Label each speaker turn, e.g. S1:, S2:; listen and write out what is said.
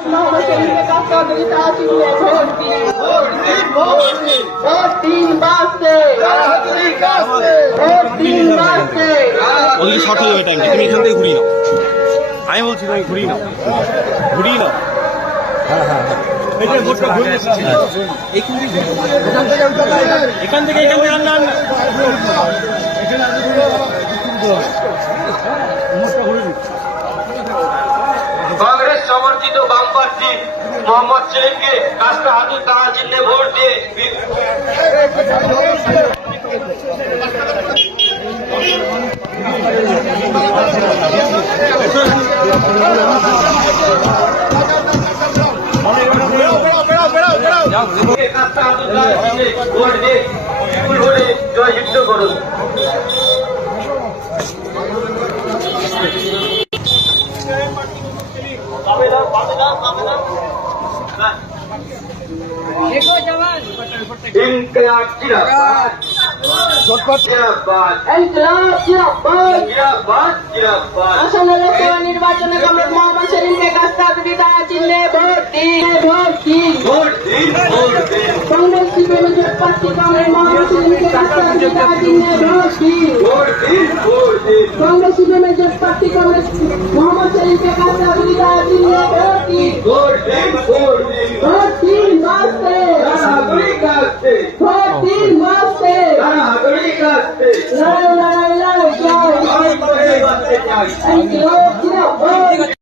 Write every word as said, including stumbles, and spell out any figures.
S1: মোহাম্মদ শরীফের কাছে যদি তারা চিনলে ভোট দিন ভোট দিন বাঁচতে ভোট দিন বাঁচতে
S2: ওদিকে শর্ট হয়ে যাবে টাইমটা, তুমি এখান থেকে ঘুরিয়ে নাও। আমি বলছি তুমি ঘুরিয়ে নাও, ঘুরিয়ে নাও। হ্যাঁ হ্যাঁ এখান থেকে এখান থেকে আন্না আন্না
S3: कांग्रेस समर्थित वाम प्रार्थी मोहम्मद शरीफ के कास्टा हाथी तारा चिन्ह वोट दे कास्टा हाथी तारा चिन्ह वोट दे वोटे जययुक्त करुन
S1: देखो जवान
S3: इनकलाब जिंदाबाद जिंदाबाद
S1: इनकलाब जिंदाबाद
S3: जिंदाबाद जिंदाबाद
S1: আসন্ন লোকসভা নির্বাচনে কমরেড মোহাম্মদ শরীফকে কাস্টা যদি তারা চিনলে ভোট দিন ভোট দিন
S3: वोट दिन वोट दिन
S1: কংগ্রেস সিপিএম জোট প্রার্থী কমরেড মোহাম্মদ শরীফকে কাস্টা যদি তারা চিনলে ভোট দিন
S3: वोट दिन वोट दिन
S1: কংগ্রেস সিপিএম জোট প্রার্থী কংগ্রেস মোহাম্মদ শরীফকে কাস্টা যদি তারা চিনলে ভোট দিন
S3: वोट दिन वोट दिन
S1: ভোট দিন বাঁচতে
S3: हाथुड़ी कास्ते
S1: ভোট দিন বাঁচতে
S3: हाथुड़ी कास्ते
S1: লড়াই লড়াই লড়াই জয়
S3: और बड़े बातें चाहिए
S1: ইনকলাব জিন্দাবাদ